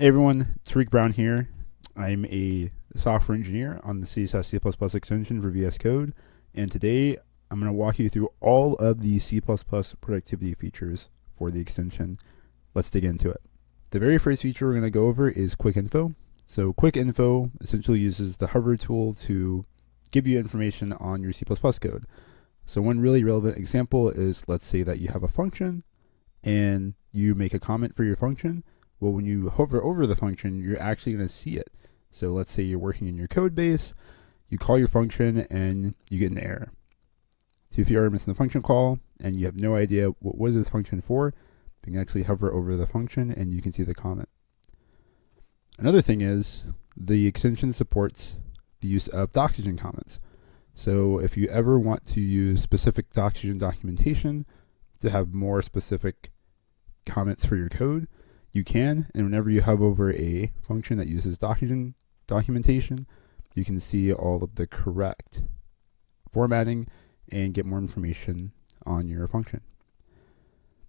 Hey everyone, Tariq Brown here. I'm a software engineer on the CSS C++ extension for VS Code, and today I'm going to walk you through all of the C++ productivity features for the extension. Let's dig into it. The very first feature we're going to go over is Quick Info. So Quick Info essentially uses the hover tool to give you information on your C++ code. So one really relevant example is, let's say that you have a function and you make a comment for your function. Well, when you hover over the function, you're actually going to see it. So let's say you're working in your code base, you call your function and you get an error. So if you are missing the function call and you have no idea what is this function for, you can actually hover over the function and you can see the comment. Another thing is the extension supports the use of Doxygen comments. So if you ever want to use specific Doxygen documentation to have more specific comments for your code, you can, and whenever you hover over a function that uses Doxygen documentation, you can see all of the correct formatting and get more information on your function.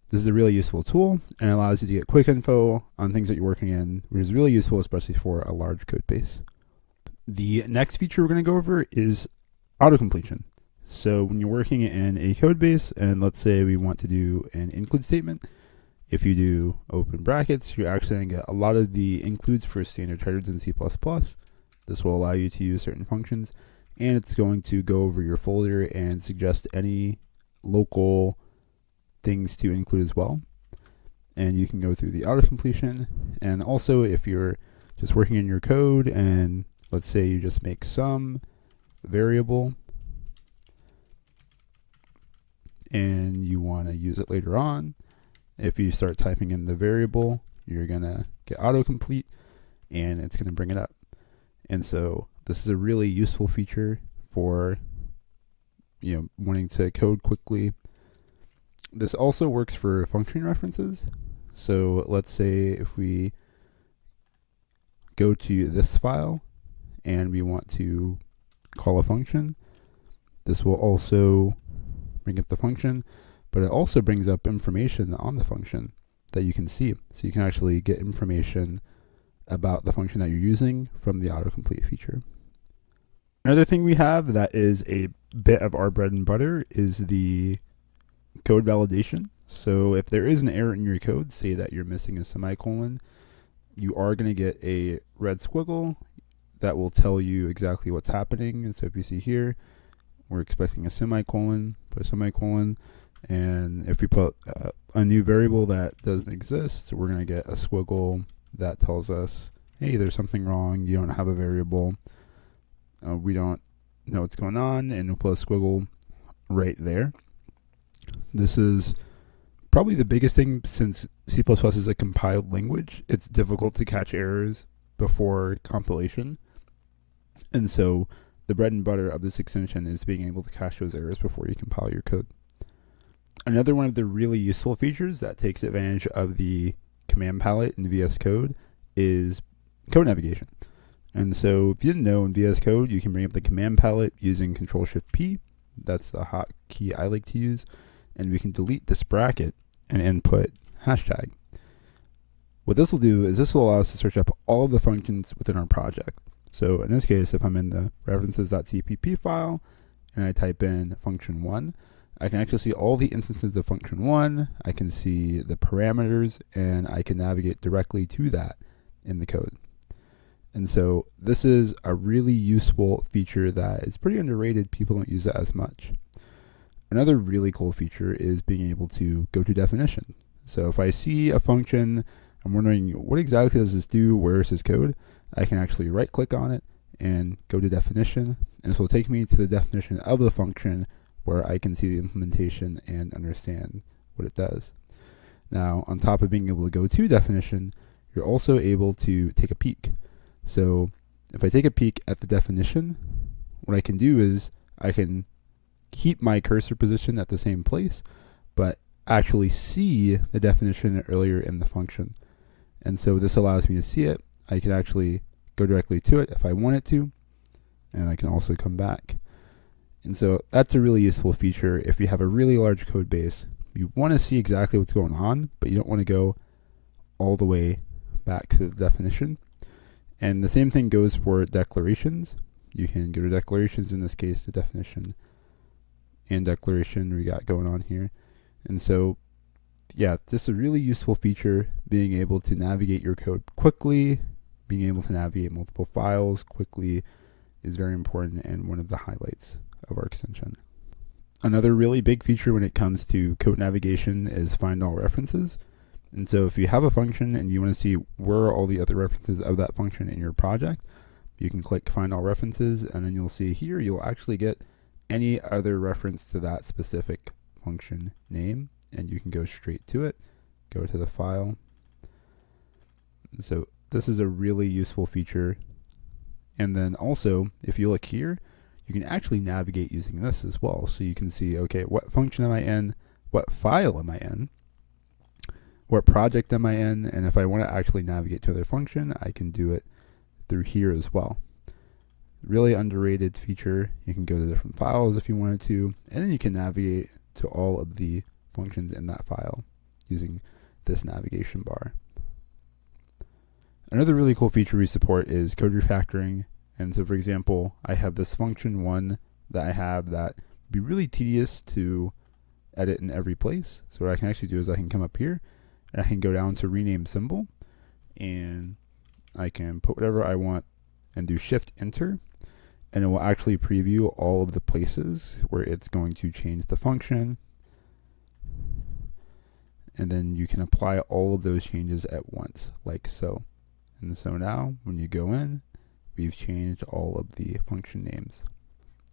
This is a really useful tool and allows you to get quick info on things that you're working in, which is really useful, especially for a large code base. The next feature we're going to go over is auto-completion. So when you're working in a code base, and let's say we want to do an include statement, if you do open brackets, you're actually going to get a lot of the includes for standard headers in C++. This will allow you to use certain functions, and it's going to go over your folder and suggest any local things to include as well. And you can go through the auto-completion, and also if you're just working in your code and let's say you just make some variable and you want to use it later on, if you start typing in the variable, you're going to get autocomplete and it's going to bring it up. And so this is a really useful feature for wanting to code quickly. This also works for function references. So let's say if we go to this file and we want to call a function, this will also bring up the function, but it also brings up information on the function that you can see. So you can actually get information about the function that you're using from the autocomplete feature. Another thing we have that is a bit of our bread and butter is the code validation. So if there is an error in your code, say that you're missing a semicolon, you are going to get a red squiggle that will tell you exactly what's happening. And so if you see here, we're expecting a semicolon, put a semicolon, and if we put a new variable that doesn't exist, we're going to get a squiggle that tells us, hey, there's something wrong, you don't have a variable, we don't know what's going on, and we'll put a squiggle right there. This is probably the biggest thing since C++ is a compiled language. It's difficult to catch errors before compilation, and so the bread and butter of this extension is being able to catch those errors before you compile your code. Another one of the really useful features that takes advantage of the command palette in VS Code is code navigation. And so if you didn't know, in VS Code, you can bring up the command palette using Control-Shift-P. That's the hotkey I like to use. And we can delete this bracket and input hashtag. What this will do is this will allow us to search up all of the functions within our project. So in this case, if I'm in the references.cpp file and I type in function1, I can actually see all the instances of function1, I can see the parameters, and I can navigate directly to that in the code. And so this is a really useful feature that is pretty underrated. People don't use it as much. Another really cool feature is being able to go to definition. So if I see a function, I'm wondering what exactly does this do, where is this code, I can actually right click on it and go to definition, and this will take me to the definition of the function where I can see the implementation and understand what it does. Now, on top of being able to go to definition, you're also able to take a peek. So if I take a peek at the definition, what I can do is I can keep my cursor position at the same place, but actually see the definition earlier in the function. And so this allows me to see it. I can actually go directly to it if I wanted to, and I can also come back. And so that's a really useful feature if you have a really large code base. You want to see exactly what's going on, but you don't want to go all the way back to the definition. And the same thing goes for declarations. You can go to declarations, in this case, the definition and declaration we got going on here. And so, yeah, this is a really useful feature, being able to navigate your code quickly, being able to navigate multiple files quickly is very important and one of the highlights of our extension. Another really big feature when it comes to code navigation is find all references. And so if you have a function and you want to see where are all the other references of that function in your project, you can click find all references, and then you'll see here you'll actually get any other reference to that specific function name, and you can go straight to it, go to the file. So this is a really useful feature. And then also, if you look here, you can actually navigate using this as well. So you can see, okay, what function am I in? What file am I in? What project am I in? And if I want to actually navigate to another function, I can do it through here as well. Really underrated feature. You can go to different files if you wanted to, and then you can navigate to all of the functions in that file using this navigation bar. Another really cool feature we support is code refactoring. And so, for example, I have this function one that I have that would be really tedious to edit in every place. So what I can actually do is I can come up here and I can go down to rename symbol, and I can put whatever I want and do shift enter, and it will actually preview all of the places where it's going to change the function. And then you can apply all of those changes at once, like so. And so now when you go in, we've changed all of the function names.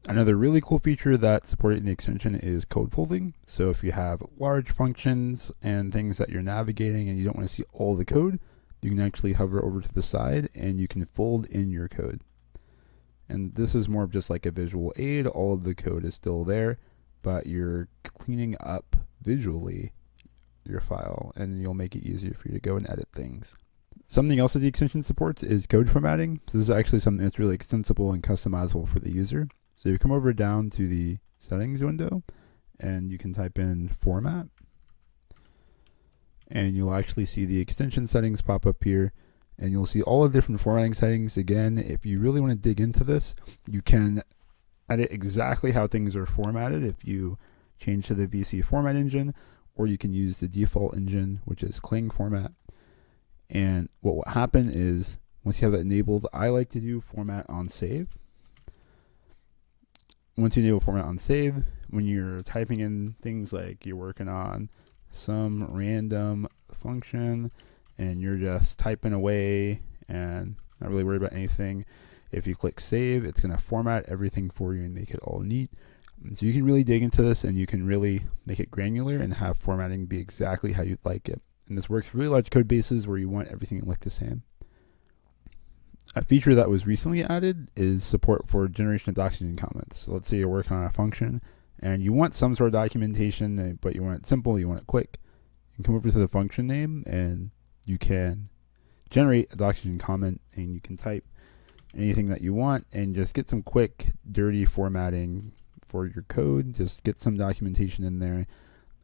Another really cool feature that's supported in the extension is code folding. So if you have large functions and things that you're navigating and you don't want to see all the code, you can actually hover over to the side and you can fold in your code. And this is more of just like a visual aid. All of the code is still there, but you're cleaning up visually your file, and you'll make it easier for you to go and edit things. Something else that the extension supports is code formatting. So this is actually something that's really extensible and customizable for the user. So you come over down to the settings window and you can type in format, and you'll actually see the extension settings pop up here, and you'll see all the different formatting settings. Again, if you really want to dig into this, you can edit exactly how things are formatted if you change to the VC format engine, or you can use the default engine, which is Cling format. And what will happen is, once you have that enabled, I like to do format on save. Once you enable format on save, when you're typing in things like you're working on some random function and you're just typing away and not really worried about anything, if you click save, it's going to format everything for you and make it all neat. And so you can really dig into this, and you can really make it granular and have formatting be exactly how you'd like it. And this works for really large code bases where you want everything to look the same. A feature that was recently added is support for generation of Doxygen comments. So let's say you're working on a function and you want some sort of documentation, but you want it simple, you want it quick. You can come over to the function name and you can generate a Doxygen comment, and you can type anything that you want and just get some quick, dirty formatting for your code. Just get some documentation in there,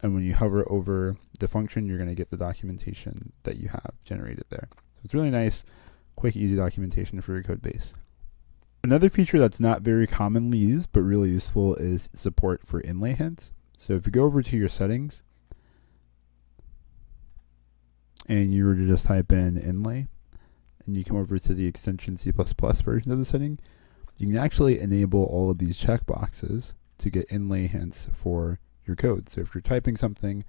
and when you hover over the function, you're going to get the documentation that you have generated there. So it's really nice, quick, easy documentation for your code base. Another feature that's not very commonly used but really useful is support for inlay hints. So if you go over to your settings and you were to just type in inlay, and you come over to the extension C++ version of the setting, you can actually enable all of these checkboxes to get inlay hints for your code. So if you're typing something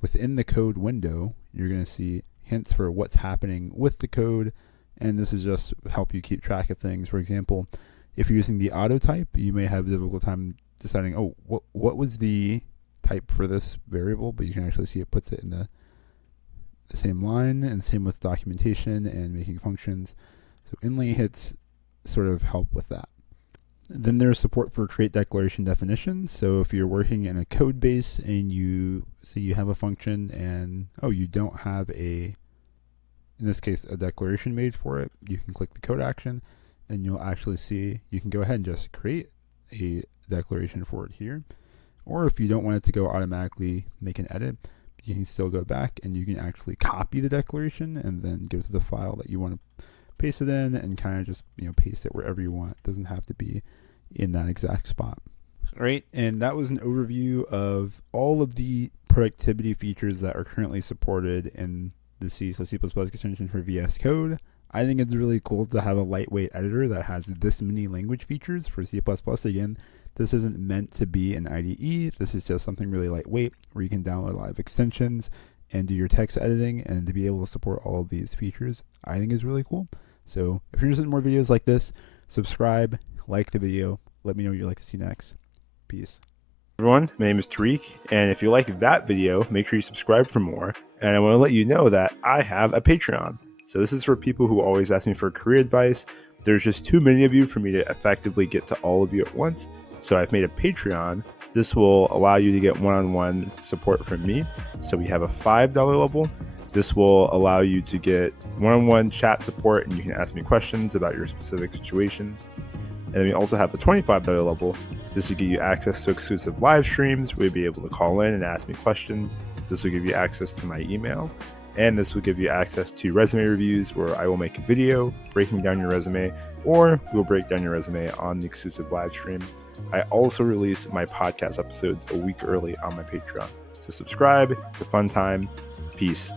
within the code window, you're going to see hints for what's happening with the code, and this is just help you keep track of things. For example, if you're using the auto type, you may have a difficult time deciding, oh, what was the type for this variable, but you can actually see it puts it in the same line, and same with documentation and making functions. So inlay hints sort of help with that. Then there's support for create declaration definitions. So if you're working in a code base and you say you have a function and you don't have in this case a declaration made for it, you can click the code action and you'll actually see you can go ahead and just create a declaration for it here. Or if you don't want it to go automatically, make an edit, you can still go back and you can actually copy the declaration and then go to the file that you want to paste it in and kind of just, paste it wherever you want. It doesn't have to be in that exact spot. All right, and that was an overview of all of the productivity features that are currently supported in the C extension for VS Code. I think it's really cool to have a lightweight editor that has this many language features for C++. Again, this isn't meant to be an IDE. This is just something really lightweight where you can download a lot of extensions and do your text editing, and to be able to support all of these features, I think is really cool. So if you're interested in more videos like this, subscribe, like the video, let me know what you'd like to see next. Peace. Everyone, my name is Tariq, and if you like that video, make sure you subscribe for more. And I want to let you know that I have a Patreon. So this is for people who always ask me for career advice. There's just too many of you for me to effectively get to all of you at once. So I've made a Patreon. This will allow you to get one-on-one support from me. So we have a $5 level. This will allow you to get one-on-one chat support, and you can ask me questions about your specific situations. And then we also have the $25 level. This will give you access to exclusive live streams where you'll be able to call in and ask me questions. This will give you access to my email. And this will give you access to resume reviews where I will make a video breaking down your resume, or we'll break down your resume on the exclusive live stream. I also release my podcast episodes a week early on my Patreon. So subscribe. It's a fun time. Peace.